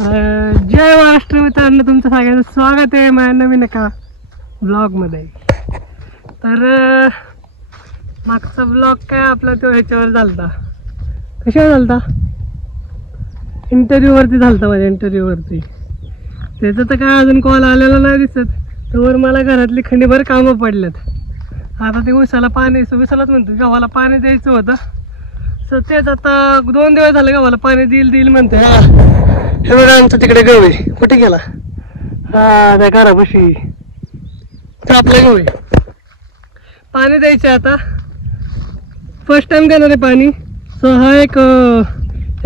जय महाराष्ट्र मित्रांनो, तुमचं सगळ्यांचं स्वागत आहे माझ्या नवीन एका ब्लॉगमध्ये. तर मागचा ब्लॉग काय आपला तो ह्याच्यावर झालता, कशावर झालता, इंटरव्ह्यूवरती झालता, माझ्या इंटरव्ह्यूवरती. त्याचं तर काय अजून कॉल आलेला नाही दिसत, तर मला घरातली खंडीभर कामं पडलेत. आता ते उसाला पाणी, उसालाच म्हणतो गव्हाला पाणी द्यायचं होतं, तर तेच आता 2 दिवस झाले गव्हाला पाणी देईल म्हणते. हे बघा आमचं तिकडे गहू आहे, कुठे गेला, हा त्या घरापाशी तर आपलं गहू आहे. पाणी द्यायचे आता, फर्स्ट टाइम देणार आहे पाणी, सो हा एक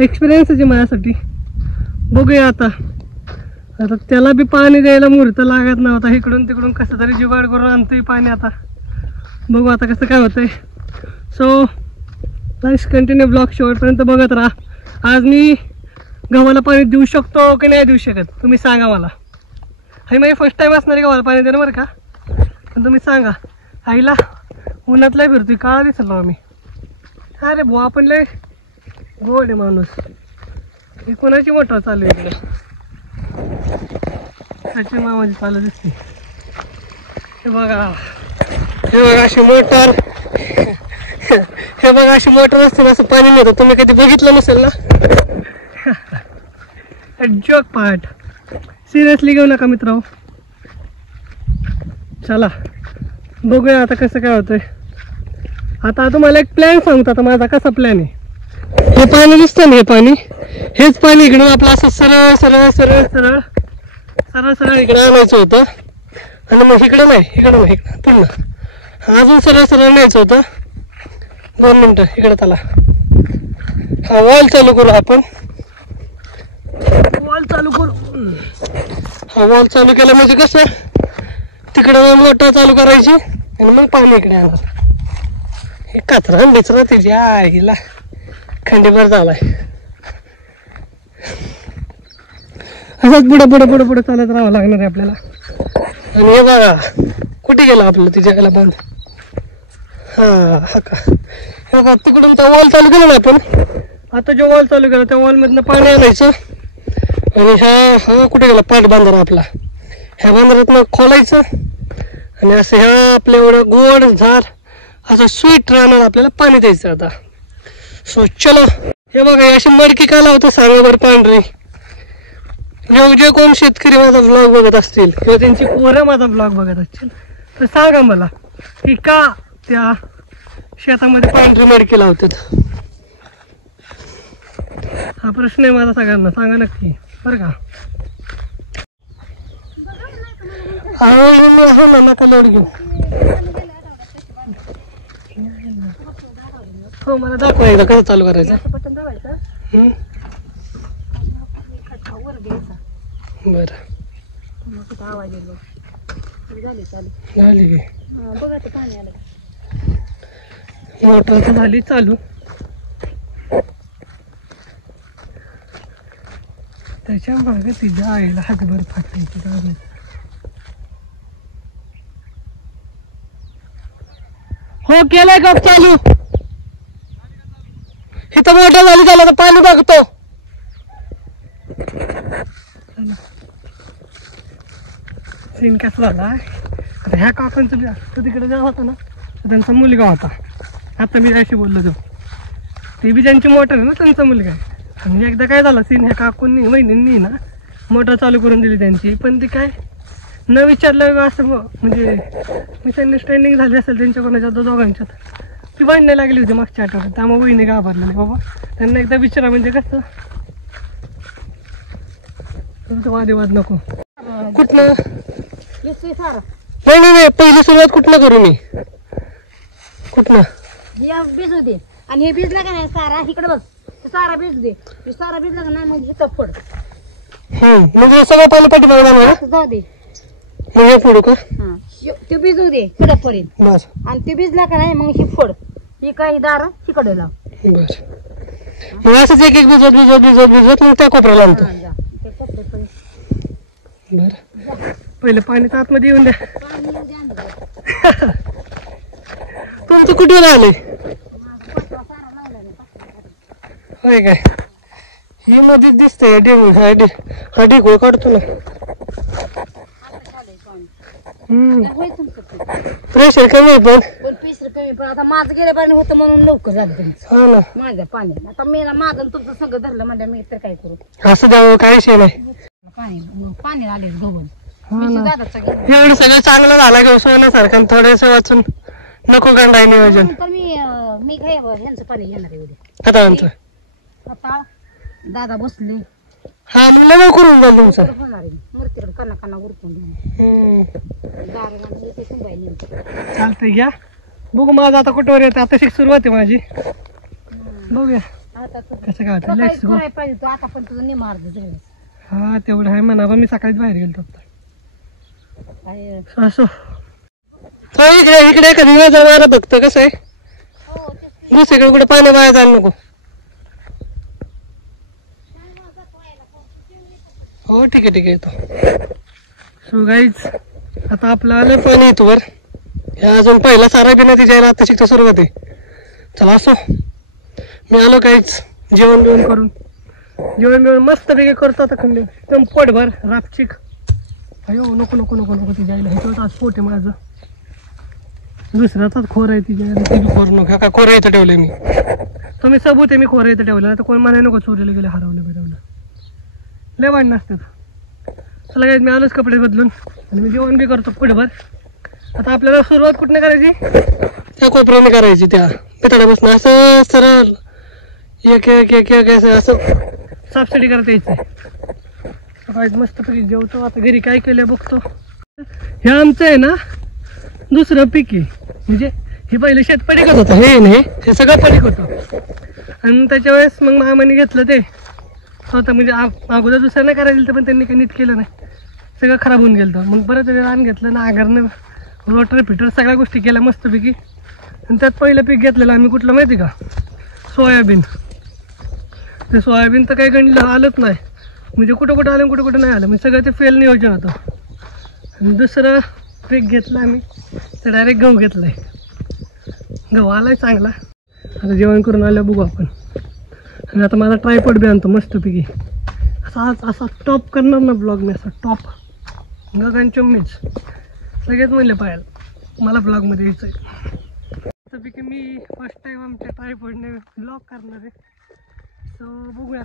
एक्सपिरियन्स आहे माझ्यासाठी. बघूया आता त्याला बी पाणी द्यायला मुहूर्त लागत नव्हता, इकडून तिकडून कसं तरी जुगाड करून आणतोय पाणी. आता बघू आता कसं काय होतंय. सो प्लीज कंटिन्यू ब्लॉग शेवटपर्यंत बघत राहा. आज मी गव्हाला पाणी देऊ शकतो की नाही देऊ शकत तुम्ही सांगा मला. हे माझी फर्स्ट टाईम असणार आहे गव्हाला पाणी देणं बरं का, पण तुम्ही सांगा. आईला उन्हातला फिरतोय, काळा दिसलो आम्ही. अरे बुवा आपण लय गोड आहे माणूस. ही कोणाची मोटर चालू आहे इकडं, त्याची मामाची चालू दिसते. हे बघा, हे बघा अशी मोटर, हे बघा अशी मोटर असते ना, असं पाणी नेतं. तुम्ही कधी बघितलं नसेल ना. जोक पार्ट सिरियसली घेऊ नका मित्रांनो. चला बघूया आता कसं काय होतंय. आता तुम्हाला एक प्लॅन सांगतो. आता माझा कसा प्लॅन आहे, हे पाणी दिसतं ना, हे पाणी, हेच पाणी इकडून आपलं असं सरळ सरळ सरळ सरळ सरळ सरळ इकडे आणायचं होतं. आणि मग इकडं नाही, इकडं नाही, इकडं पुन्हा अजून सरळ सरळ न्यायचं होतं. 2 मिनटं इकडं चला. हा वॉल चालू करू आपण, वॉल चालू करू. हा वॉल चालू केला म्हणजे कसं, तिकडं मोटर चालू करायची आणि मग पाणी इकडे येणार. हे कचरा बिचरा तिच्या आईला खंडीभर झालाय. असंच पुढं पुढं पुढं पुढं चालत राहावं लागणार आहे आपल्याला. आणि हे बघा कुठे गेला आपलं तिच्या याला बंद. हा का, हे बघा तिकडून त्या वॉल चालू केला ना आपण. आता जो वॉल चालू केला त्या वॉलमधनं पाणी आणायचं आणि हा कुठे गेला पाट बांधारा आपला, ह्या बांधारातनं खोलायचं आणि असं ह्या आपल्या एवढं गोड झाड असं स्वीट राहणार आपल्याला पाणी द्यायचं. आता सो चलो. हे बघा अशी मडकी का लावतो सांगा बरं पांढरी. जे कोण शेतकरी माझा ब्लॉग बघत असतील किंवा त्यांची पोरं माझा ब्लॉग बघत असतील तर सांगा मला की का त्या शेतामध्ये पांढरी मडकी लावतात. हा प्रश्न आहे माझा सगळ्यांना, सांगा नक्की बरं का. नका लोड घेऊ. हो मला दाखवा एकदा कसं चालू करायचं. बरं झाली की मोटर तर झाली चालू. त्याच्या मागे तिच्या आईला हातभर फाटायची का. हो केलंय का चालू, इथं मोठा झाली झाला तर पाणी बघतो. सीन कसा झाला आता, ह्या काकांचं बी असं तिकडे जेव्हा होता ना, त्यांचा मुलगा होता. आता मी त्याशी बोललो तो, ते बी ज्यांची मोटर आहे ना त्यांचा मुलगा आहे. आणि एकदा काय झालं सीन, ह्या काकूंनी वहिनींनी ना मोटर चालू करून दिली त्यांची, पण ती काय न विचारलं असं म्हणजे मिसअंडरस्टँडिंग झाली असेल त्यांच्या कोणाच्या दोघांच्यात. ती भांडणे लागली होती मागच्या आठवड्यात, त्यामुळे वहिनी घाबरलेली. बाबा त्यांना एकदा विचारा म्हणजे कसं तुमचं वादेवाद नको. कुठलं नाही नाही पहिली सुरुवात कुठलं करू मी, कुठलं भिजू दे. आणि हे भिजलं का नाही सारा, इकडे बघ सारा भिजू दे. सारा भिजला का नाही मग हिचं फोड. म्हणजे सगळं पाणी पाठी बघा जाऊ दे, मग हे फोडू का. ते भिजू दे कडक पडेल. बस आणि ते भिजला का नाही मग ही फोड, ही काही दार हिकडे लाव. बस मग असंच एक एक भिजवत भिजवत भिजवत भिजवत मग त्या कोपऱ्याला आणतो. बरं पहिलं पाणी तर आतमध्ये येऊन द्या. तुमचं कुठे आलंय होय काय. ही नदीच दिसते हा ढेकूळ काढतो ना. होय तुमचं ते. प्रेशर कमी आहे पण पिसर कमी पण आता माझं गेल्या पाणी होतं म्हणून लवकर झालं तुमचं हा ना. माझ्या पाणी आता मी माझं आणि तुमचं संग धरलं म्हणजे मी तर काय करू. असं द्यावं काही विषय नाही. पाणी आले गवून हा ना. दादाचं एवढं सगळं चांगलं झालं घेऊ सोन्यासारखं थोडंसं वाचून नको गंडाय नियोजन. तर मी काय ह्यांचं पाणी घेणार आहे उद्या आता आमचं आता दादा बसले हा म्हणलं लवकर होऊन जाईल तुमचं. होणार आहे मूर्तीकडे काना काना उरकून चालतंय घ्या बघू माझं आता कुठवर येतं. आता शिक सुरुवात आहे माझी. बघूया आता कसं काय होतं. Let's go. पाहिजे तू आता पण तुझं निमा अर्ध झालं हा तेवढं आहे म्हणा पण मी सकाळीच बाहेर गेलो असं. इकडे इकडे एखादी नजर मारा बघतं कसं आहे. दुसरीकडे कुठे पाणी बाहेर जायला नको. हो ठीक आहे येतो. सो गाईज आता आपलं आलं पाणी येतो वर. अजून पहिला सारा बी नदीच्या आता शिकता सुरुवात आहे. चला असो मी आलो काहीच जेवण बिवण करून. जेवण बिवण मस्त पैकी करतो आता खंड एकदम पोटभर रापचिक. अयो नको नको नको नको ती जायला ह्याच्यावर आज पोट आहे माझं. दुसऱ्याचाच खोर आहे तिच्या ती खोर नको का खोर इथं ठेवले मी. तुम्ही सबूत आहे मी खोर इथं ठेवलं नाही तर कोण म्हणाय नको चोरीला गेले हरवलं बिरवलं लय वाईट नसतात. चला काय मी आलोच कपडे बदलून आणि मी जेवण बी करतो पोटभर. आता आपल्याला सुरुवात कुठनं करायची त्या कोपऱ्याने करायची त्या पितळापासून असं सरळ एक एक एक एक असं साफसडी करता यायचं. सकाळी मस्तपैकी जेवतो. आता घरी काय केलं बघतो. हे आमचं आहे ना दुसरं पीक आहे. म्हणजे हे पहिलं शेत पडीक होतं हे नाही हे सगळं पडीक होतं आणि त्याच्या वेळेस मग मामाने घेतलं ते स्वतः म्हणजे अगोदर दुसऱ्यानं करायला दिलं पण त्यांनी काही नीट केलं नाही. सगळं खराब होऊन गेलं. मग बरं तरी रान घेतलं ना आगारनं रोटर फिटर सगळ्या गोष्टी केल्या मस्तपैकी. आणि त्यात पहिलं पीक घेतलेलं आम्ही कुठलं माहिती का सोयाबीन. ते सोयाबीन तर काही गणलं आलंच नाही. म्हणजे कुठं कुठं आलं कुठं कुठं नाही आलं म्हणजे सगळं ते फेल नियोजन होतं. आणि दुसरं पीक घेतलं आम्ही तर डायरेक्ट गहू घेतला आहे. गहू आलाय चांगला. आता जेवण करून आलं बघू आपण. आणि आता माझा ट्रायपॉड बी आणतो मस्तपैकी असा टॉप करणार ना ब्लॉग मी असा टॉप गगन चम्मीच सगळेच म्हणले पाहिजे मला ब्लॉगमध्ये यायचं आहे. मस्तपैकी मी फर्स्ट टाईम आमच्या ट्रायपॉडने ब्लॉग करणार आहे. सो बघूया.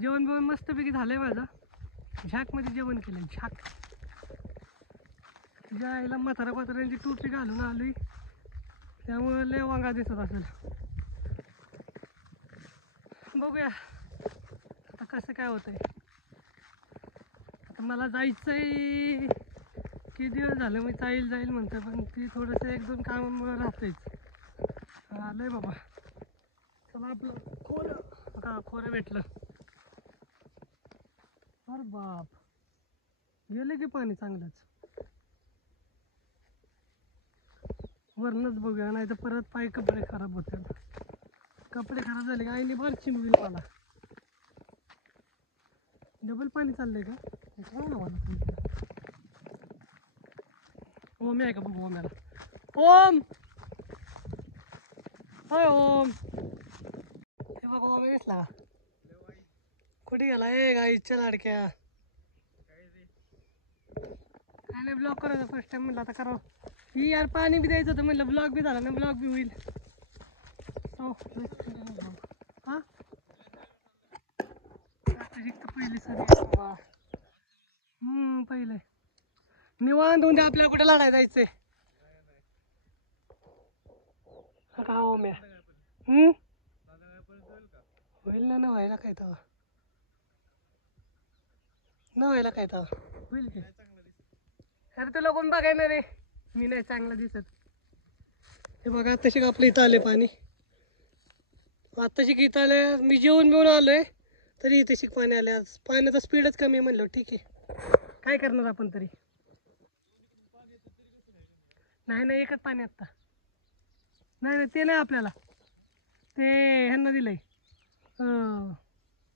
जेवण बिवण मस्तपैकी झालं आहे माझं. झाकमध्ये जेवण केलं आहे झाक. तुझ्या आईला म्हातारा पात्रांची टोपी घालून आली त्यामुळे लय वांगा दिसत असेल. बघूया आता कसं काय होतंय. आता मला जायचंय किती दिवस झालं मी जाईल म्हणतोय पण ती थोडंसं एक दोन कामामुळे राहतेच. आलंय बाबा. चला आपलं खोरं का खोरं भेटलं. अरे बाप गेलं की पाणी चांगलंच. वरनच बघूया नाही तर परत पाय कपडे खराब होतात. कपडे खराब झाले का आईने बार चिमवील मला. डबल पाणी चाललंय का ओम आहे का बघू ओम्याला. ओम होय ओम. हे बघा ओम दिसला कुठे गेला ए गाईच्या लाडक्या. काय नाही ब्लॉग करायचं फर्स्ट टाइम म्हणलं आता करावं. ही यार पाणी बी द्यायचं होतं म्हणलं ब्लॉग बी झाला ना ब्लॉग बी होईल. हा पहिले सर पहिले निवांत उद्या आपल्याला कुठे लढायला जायचंय का ओम्या. होईल ना व्हायला काय तवा न व्हायला काय तवा होईल की. अरे तुला कोण बघायला रे मी नाही चांगला दिसत. हे बघा आत्ताशी आपलं इथं आले पाणी. आत्ताशी इथं आले मी जेवून बिवून आलोय तरी इथे शिक पाणी आले. आज पाण्याचा स्पीडच कमी आहे म्हणलं ठीक आहे काय करणार आपण तरी. नाही एकच पाणी आत्ता. नाही ते नाही आपल्याला ते ह्यांना दिलंय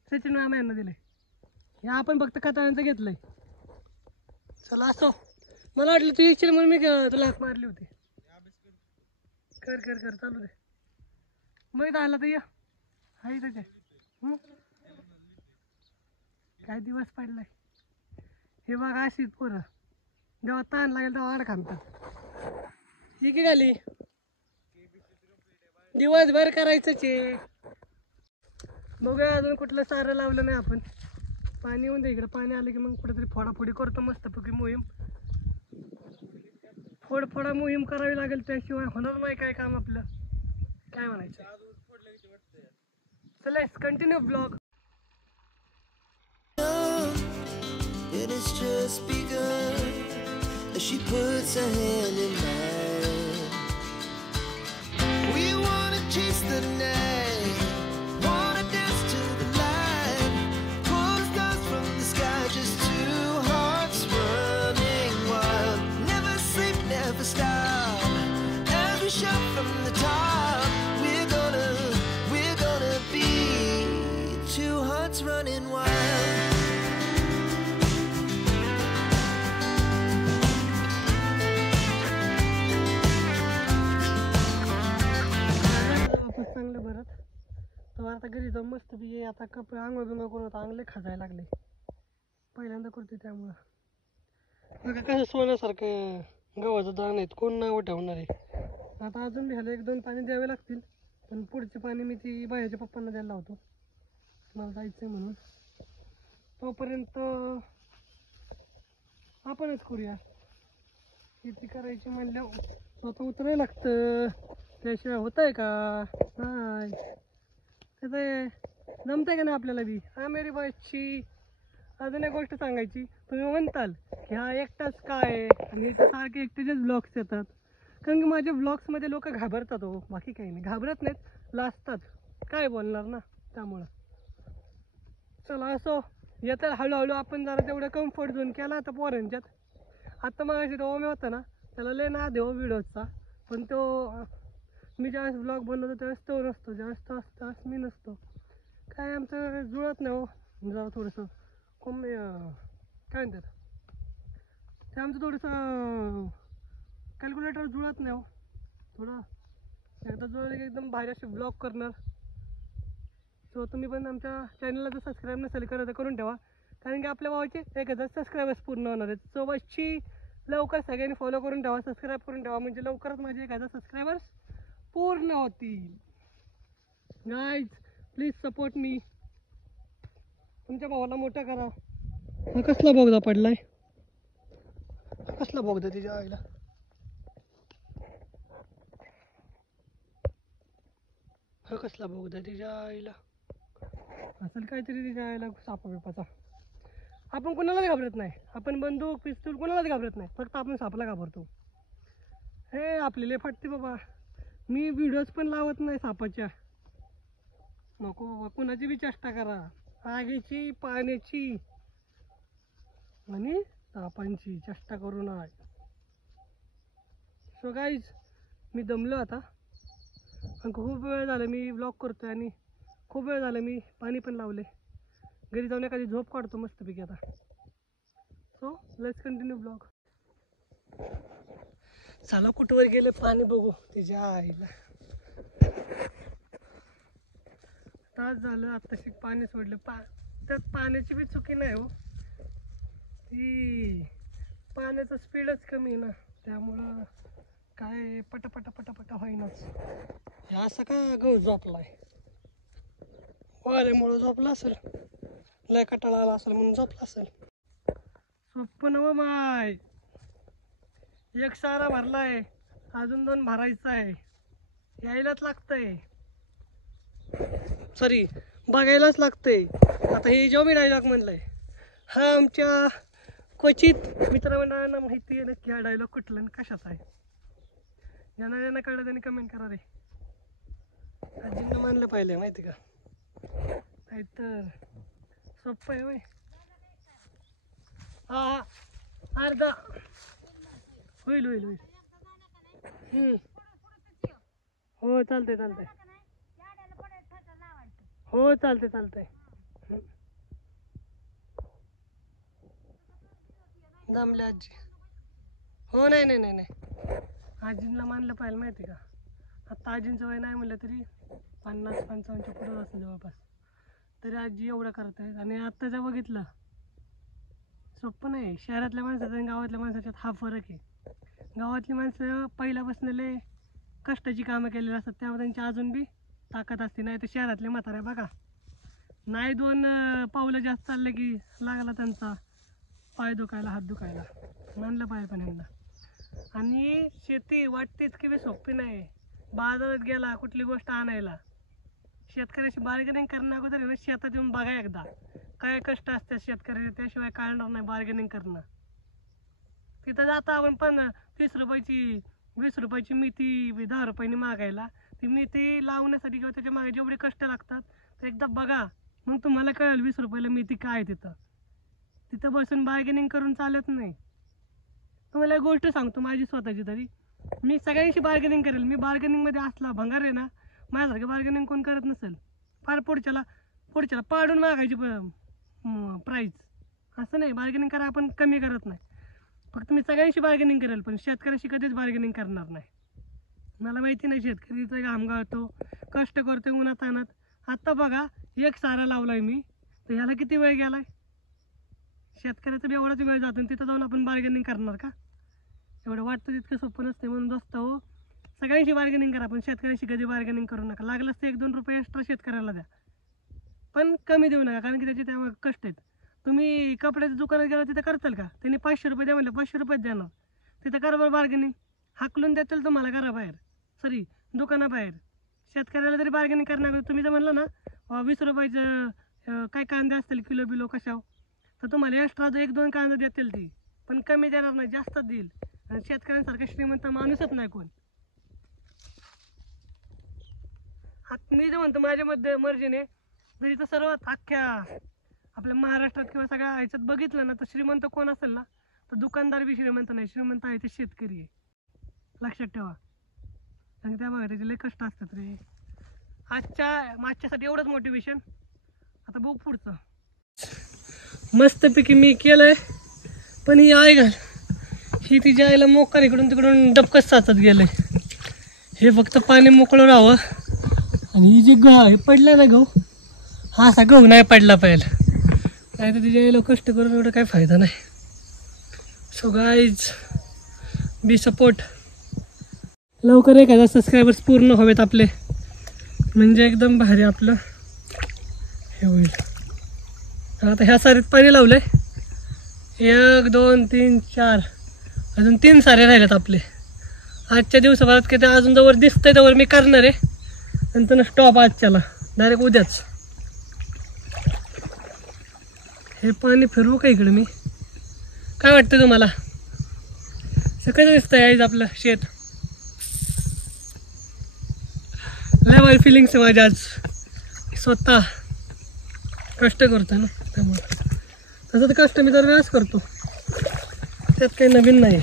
सचिन मामा यांना दिलंय. हे आपण फक्त खताळ्यांचं घेतलंय. चला असो मला वाटलं तू येशील म्हणून मी तुला हाक मारली होती. कर चालू दे मग आला तर या हाय त्याच्या काय दिवस पडलाय. हे बघा अशीच पोरं जेव्हा ताण लागेल तेव्हा आड खांबतात. ही की झाली दिवसभर करायचंच आहे. बघूया अजून कुठलं सारं लावलं नाही आपण. पाणी येऊन दे इकडं. पाणी आलं की मग कुठेतरी फोडाफोडी करतो मस्तपैकी मोहीम. फोडफोडा मोहीम करावी लागेल, त्याशिवाय होणार नाही काय काम आपलं. काय म्हणायचं. So let's continue vlog. It has just begun as she puts her hand in mine. We wanna chase the night, wanna dance to the light, pull the stars from the sky, just two hearts running wild. Never sleep, never stop, as we shout from the top. We're gonna be two hearts running wild. वापस चांगलं भरत तर आता घरी जाऊन मस्त बी आता कपडे आंघोळ बिंघोळ करून आता अंगले खाजायला लागले. पहिल्यांदा करते त्यामुळं बघा कसं सोन्यासारखं गव्हाचं दाण आहेत. कोण नाव ठेवणार आहे. आता अजून बी ह्याला 1-2 पाणी द्यावे लागतील. पण पुढचे पाणी मी ती बाहेरच्या पप्पांना द्यायला लावतो. मला जायचं म्हणून. तोपर्यंत आपणच करूया. शेती करायची म्हणल्यावर स्वतः उतरायला लागतं. त्याशिवाय होत आहे का नाही. त्याचं जमतंय का नाही आपल्याला बी. हा मेरी बाईची अजून एक गोष्ट सांगायची. तुम्ही म्हणताल की हा एकटाच काय आणि सारखे एकटेचेच ब्लॉग्स येतात. कारण की माझ्या ब्लॉग्समध्ये लोक घाबरतात हो. बाकी काही नाही. घाबरत नाहीत, लाजतात. काय बोलणार ना. त्यामुळं चला असो येतात हळूहळू. आपण जरा तेवढं कम्फर्ट झोन केला आता पोरांच्यात. आत्ता मग अशी तो ओमे होता ना, त्याला लय ना देव व्हिडिओचा. पण तो मी ज्यावेळेस ब्लॉग बनवतो त्यावेळेस तो नसतो, ज्यावेळेस तो असतो त्यावेळेस मी नसतो. काय आमचं जुळत नाही हो. जरा थोडंसं काय म्हणतात ते आमचं थोडंसं कॅल्क्युलेटर जुळत नाही हो. थोडं एकदा जुळलं की एकदम भारी असे ब्लॉग करणार. सो तुम्ही पण आमच्या चॅनलला जर सबस्क्राईब नसेल करत तर करून ठेवा. कारण की आपल्या भावाचे 1000 सबस्क्रायबर्स पूर्ण होणार आहेत. सोबतची लवकर सगळ्यांनी फॉलो करून ठेवा, सबस्क्राईब करून ठेवा. म्हणजे लवकरच माझे 1000 सबस्क्रायबर्स पूर्ण होतील. Guys please support me. तुमच्या भावाला मोठा करा. हा कसला बोगदा पडलाय. कसला बोगदा तिच्या आईला. हा कसला बोगदा तिच्या आईला. असेल काहीतरी तिच्या आईला सापा बिपाचा. आपण कोणालाच घाबरत नाही. आपण बंदूक पिस्तूल कोणालाच घाबरत नाही. फक्त आपण सापाला घाबरतो. हे आपल्याला फाटते बाबा. मी व्हिडिओज पण लावत नाही सापाच्या. नको बाबा. कुणाची बी चेष्टा करा. आगीची पाण्याची आणि सापांची चेष्टा करू नये. सो गाईज मी दमलो आता. आणि खूप वेळ झाला मी ब्लॉग करतोय आणि खूप वेळ झाला मी पाणी पण लावले. घरी जाऊन एखादी झोप काढतो मस्तपैकी आता. So let's continue blog. चला कुठवर गेले पाणी बघू. तिच्या आईला तास झालं आत्ताशी पाणी सोडलं. त्यात पाण्याची बी चुकी नाही हो. ती पाण्याचं स्पीडच कमी आहे ना, त्यामुळं काय पटापटा पटापटा होईनाच. हे असं का गहू झोपलाय. वाऱ्यामुळं झोपला असेल. लय कटाळा आला असेल म्हणून झोपला असेल. सोप्प नव माय. एक सारा भरलाय, अजून 2 भरायचा आहे. यायलाच लागतंय. सॉरी बघायलाच लागतंय. आता हे जो मी डायलॉग म्हणलाय हा आमच्या क्वचित मित्रमंडळांना माहिती आहे नक्की हा डायलॉग कुठला आणि कशाचा आहे. ज्यांना कळलं त्यांनी कमेंट करा रे. आजींना मानलं पाहिजे माहिती का. नाहीतर सोप्प आहे होय. हा अर्धा होईल होईल होईल. हो चालतंय चालतंय. हो चालतंय चालतंय. दमले आजी. हो नाही नाही नाही नाही. आजींना मानलं पाहिजे माहिती का. आता आजींचं वय नाही म्हणलं तरी 50-55च्या पुढं असेल जवळपास. तरी आजी एवढं करतायत. आणि आत्ताचं बघितलं सोपं नाही. शहरातल्या माणसाचा आणि गावातल्या माणसाच्यात हा फरक आहे. गावातली माणसं पहिल्यापासून लय कष्टाची कामं केलेली असतात, त्यामुळे त्यांची अजून बी ताकद असते. नाही तर शहरातले म्हातारे बघा, नाही 2 पावलं जास्त चाललं की लागला त्यांचा पाय दुखायला, हात दुखायला. म्हणलं पाहिजे पण यांना. आणि शेती वाटतेच की सोपी नाही. बाजारात गेला कुठली गोष्ट आणायला, शेतकऱ्याशी बार्गेनिंग करणं अगोदर आहे ना, शेतात येऊन बघा एकदा काय कष्ट असतात शेतकऱ्याचे, त्याशिवाय कळणार नाही बार्गेनिंग करणं. तिथं जाता आपण पण 30 रुपयाची 20 रुपयाची मेथी 10 रुपयांनी मागायला. ती मेथी लावण्यासाठी किंवा त्याच्या मागे जेवढे कष्ट लागतात ते एकदा बघा, मग तुम्हाला कळेल 20 रुपयाला मेथी काय आहे. तिथं बसून बार्गेनिंग करून चालत नाही. तुम्हाला एक गोष्ट सांगतो माझी स्वतःची तरी, मी सगळ्यांशी बार्गेनिंग करेल. मी बार्गेनिंगमध्ये असला भंगार आहे ना, माझ्यासारखं बार्गेनिंग कोण करत नसेल. फार पुढच्याला पाडून मागायची प्राईज. असं नाही, बार्गेनिंग करा आपण कमी करत नाही. फक्त मी सगळ्यांशी बार्गेनिंग करेल, पण शेतकऱ्याशी कधीच बार्गेनिंग करणार नाही. मला माहिती नाही शेतकरीचं घाम गाळतो, कष्ट करतो उन्हात आणत. आत्ता बघा एक सारा लावलाय मी, तर ह्याला किती वेळ गेलाय. शेतकऱ्याचा बी एवढाच वेळ जातो, तिथं जाऊन आपण बार्गेनिंग करणार का? एवढं वाटतं तितकं सोपं नसते. म्हणून दोस्त हो, सगळ्यांशी बार्गेनिंग करा, पण शेतकऱ्याशी कधी बार्गेनिंग करू नका. लागलंच ते 1-2 रुपये एक्स्ट्रा शेतकऱ्याला द्या, पण कमी देऊ नका, कारण की त्याचे त्यामुळे कष्ट आहेत. तुम्ही कपड्याच्या दुकानात गेला तिथं करताल का? त्यांनी 500 रुपये द्या म्हणलं 500 रुपयेच देणार. तिथं करा बरं बार्गेनिंग, हाकलून देतील तुम्हाला घराबाहेर, दुकानाबाहेर. शेतकऱ्याला जरी बार्गेनिंग करणार तुम्ही जर म्हणलं ना 20 रुपयाचं काय कांदे असतील किलो बिलो कशावर, तर तुम्हाला एक्स्ट्रा 1-2 कांदे देतील ती, पण कमी देणार नाही, जास्त देईल. आणि शेतकऱ्यांसारखा श्रीमंत माणूसच नाही कोण. मी जे म्हणतो माझ्या मर्जीने, जरी तर सर्वात अख्ख्या आपल्या महाराष्ट्रात किंवा सगळ्या ह्याच्यात बघितलं ना, तर श्रीमंत कोण असेल ना, तर दुकानदार बी श्रीमंत नाही. श्रीमंत आहे ते शेतकरी आहे, लक्षात ठेवा. आणि त्या बघा त्याचे लय कष्ट असतात रे. माझ्यासाठी एवढंच मोटिवेशन. आता बघू पुढचं. मस्तपैकी मी केलंय, पण ही आहे का ही तिच्या आईला मोकार इकडून तिकडून डबकच साचत गेलंय. हे फक्त पाणी मोकळं राहावं. आणि ही जी गहू हे पडला ना, गहू हा असा गहू नाही पडला पाहिजे, नाही तर तिच्या आईला कष्ट करून एवढं काही फायदा नाही. सो गाईज बी सपोर्ट. लवकर 1000 सबस्क्रायबर्स पूर्ण हवेत आपले, म्हणजे एकदम भारी आपलं हे होईल. आता ह्या सारीत पाणी लावलंय, 1 2 3 4 अजून 3 सारे राहिलेत आपले. आजच्या दिवसाभरात किती अजून जवळ दिसतंय त्यावर मी करणार आहे. नंतर स्टॉप आजच्याला, डायरेक्ट उद्याच. हे पाणी फिरवू का इकडे मी? काय वाटतं तुम्हाला? सगळं दिसतंय आज आपलं शेत. लय वाईट फिलिंग्स आहे माझ्या आज. स्वतः कष्ट करतो ना, त्यामुळे तसं तर कष्ट मी तर वेळच करतो, त्यात काही नवीन नाही.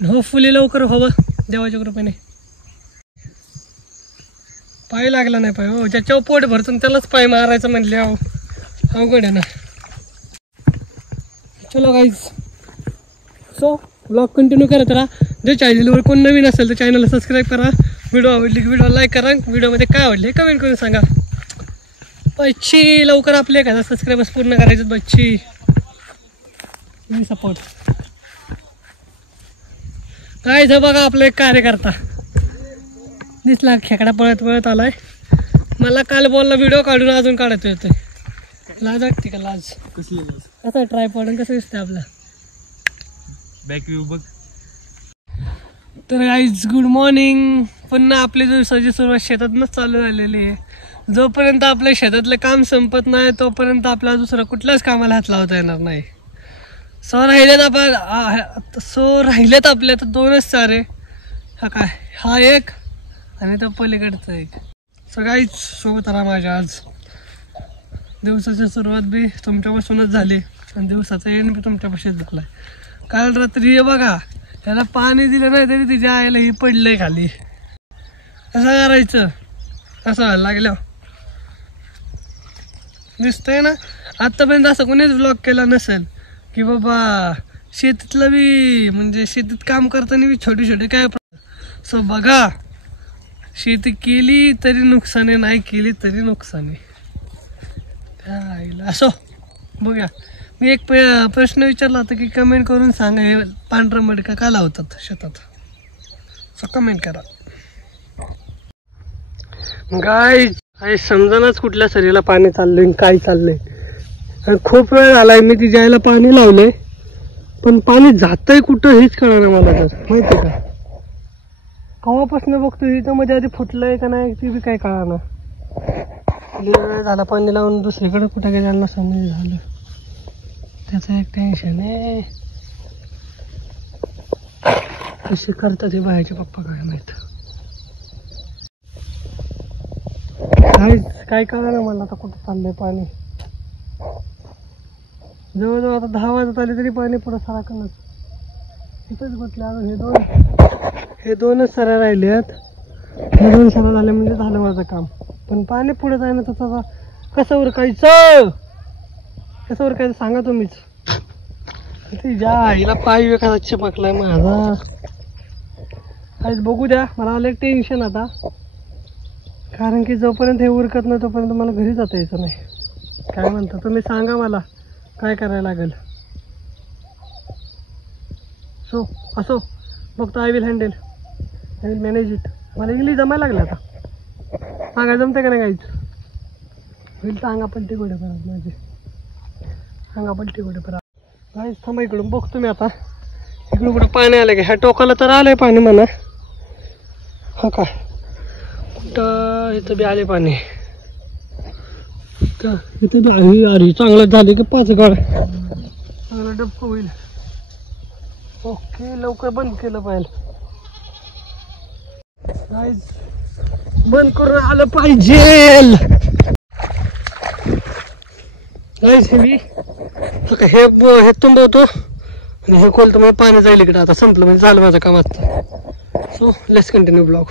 होपफुली लवकर हवं देवाच्या कृपेने. पाय लागला नाही पाय हो, ज्याच्यावर पोट भरतो त्यालाच पाय मारायचं म्हणले अहो, अवघड आहे ना. चलो गाईज, सो ब्लॉग कंटिन्यू करत राहा. जर चॅनलवर कोण नवीन असेल तर चॅनलला सबस्क्राईब करा. व्हिडिओ आवडली की व्हिडिओ लाईक करा. व्हिडिओमध्ये काय आवडले कमेंट करून सांगा. बच्ची लवकर आपले 1000 सबस्क्रायबर्स पूर्ण करायचे. बच्ची मी सपोर्ट. काय जर बघा आपला एक कार्यकर्ता दिसला, खेकडा पळत पळत आलाय. मला काल बोलला व्हिडिओ काढून अजून काढत येतोय. लाज वाटते का? लाज कसली? कसं ट्राय पडून कसं दिसतंय आपला बॅक व्ह्यू बघ. तर गाईज गुड मॉर्निंग. पुन्हा आपली दिवसाची सुरुवात शेतातूनच चालू झालेली आहे. जोपर्यंत आपल्या शेतातलं काम संपत नाही तोपर्यंत आपल्याला दुसरं कुठल्याच कामाला हात लावता येणार नाही. राहिलेत आपल्या तर 2च सारे. हा काय, हा एक आणि तो पलीकडचं एक. सगळीच सोबत राहा माझ्या. आज दिवसाची सुरुवात बी तुमच्यापासूनच झाली आणि दिवसाचा एंड बी तुमच्यापासूनच झाला. काल रात्री हे बघा, त्याला पाणी दिलं नाही तरी तिच्या आईला ही पडलंय खाली. कसं करायचं? असं व्हायला लागलं दिसतंय ना. आत्तापर्यंत असं कोणीच व्लॉग केला नसेल की बाबा शेतीतलं बी, म्हणजे शेतीत काम करताना बी छोटे छोटे काय. सो बघा शेती केली तरी नुकसान आहे, नाही केली तरी नुकसान आहे. त्या आईला असो. बघूया, मी एक प्रश्न विचारला होता की कमेंट करून सांगा हे पांढरा मडका का लावतात शेतात. सो कमेंट करा. गाय समजानाच कुठल्या सरीला पाणी चाललंय काय चाललंय. आणि खूप वेळ झालाय मी ती जायला पाणी लावलंय, पण पाणी जातंय कुठं हेच कळणार मला. तर माहिती का केव्हापासून बघतो इथं मध्ये आधी फुटलंय का नाही ते बी काय कळणार. झाला पाणी लावून दुसरीकडे कुठं गेलं नसं झालं, त्याचं एक टेन्शन आहे. कसे करतात हे बाहेरचे पप्पा काय माहित. काय कळणार मला आता कुठं चाललंय पाणी. जवळजवळ आता 10 वाजत आले तरी पाणी पुढं सारखं इथंच बसले. अजून हे दोनच सऱ्या राहिल्यात. हे 2 सऱ्या झाल्या म्हणजे झालं माझं काम. पण पाणी पुढे जायला तर त्याचा कसं उरकायचं सांगा तुम्हीच. ज्या आईला पाय एखादा चिपकलाय माझा. आज बघू द्या, मला आलं एक टेन्शन आता. कारण की जोपर्यंत हे उरकत नाही तोपर्यंत मला घरी जाता यायचं नाही. काय म्हणता तुम्ही सांगा मला काय करायला लागेल. सो असो बघतो. I will handle, I will manage it. मला इंग्लिश जमायला लागलं आता. सांगा जमते का नाही काहीच. होईल सांगा पलटी गोडे परत माझे. सांगा पलटी गोडे परत. काहीच थांबा इकडून बघतो मी आता. इकडून कुठं पाणी आलं का. ह्या टोकाला तर आलंय पाणी म्हणा. हा का कुठं इथं बी आले पाणी का. इथं बी अरे चांगलं झाले की 5 गाळ चांगलं डबकं होईल. ओके लवकर बंद केलं पाहिजे. बंद करून आलं पाहिजे. हे तुंबवतो आणि हे खोलतो. मग पाणी जाईल इकडे. आता संपलं म्हणजे झालं माझं काम आता. So let's continue blog.